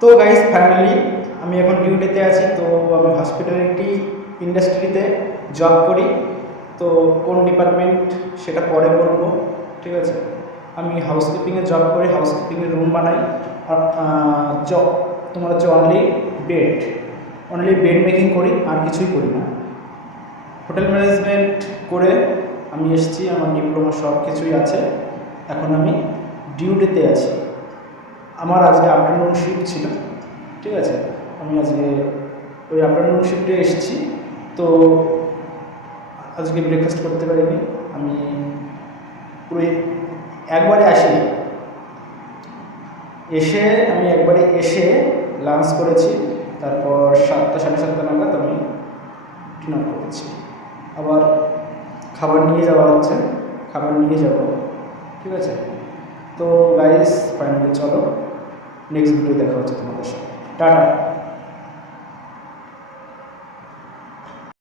তো guys finally আমি এখন ডিউটিতে আছি। তো আমি হসপিটালের একটি ইন্ডাস্ট্রিতে জব করি। তো কোন ডিপার্টমেন্ট সেটা পরে বলবো, ঠিক আছে। আমি হাউসকিপিংয়ে জব করি, হাউসকিপিংয়ের রুম বানাই। আর তোমার হচ্ছে অনলি বেড মেকিং করি, আর কিছুই করি না। হোটেল ম্যানেজমেন্ট করে আমি এসেছি, আমার ডিপ্লোমা সব কিছুই আছে। এখন আমি ডিউটিতে আছি। আমার আজকে আফটারনুন শিফট ছিল, ঠিক আছে। আমি আজকে ওই আফটারনুন শিফটে এসেছি। তো আজকে ব্রেকফাস্ট করতে পারিনি। আমি পুরো একবারে এসে লাঞ্চ করেছি। তারপর 7টা সাড়ে 7টা নাগাদ আমি ডিনার করেছি। আবার খাবার নিয়ে যাওয়া হচ্ছে, খাবার নিয়ে যাব, ঠিক আছে। তো গাইস ফাইনালি চলো নেক্সট ভিডিও দেখা হচ্ছে তোমাদের সাথে। টাটা।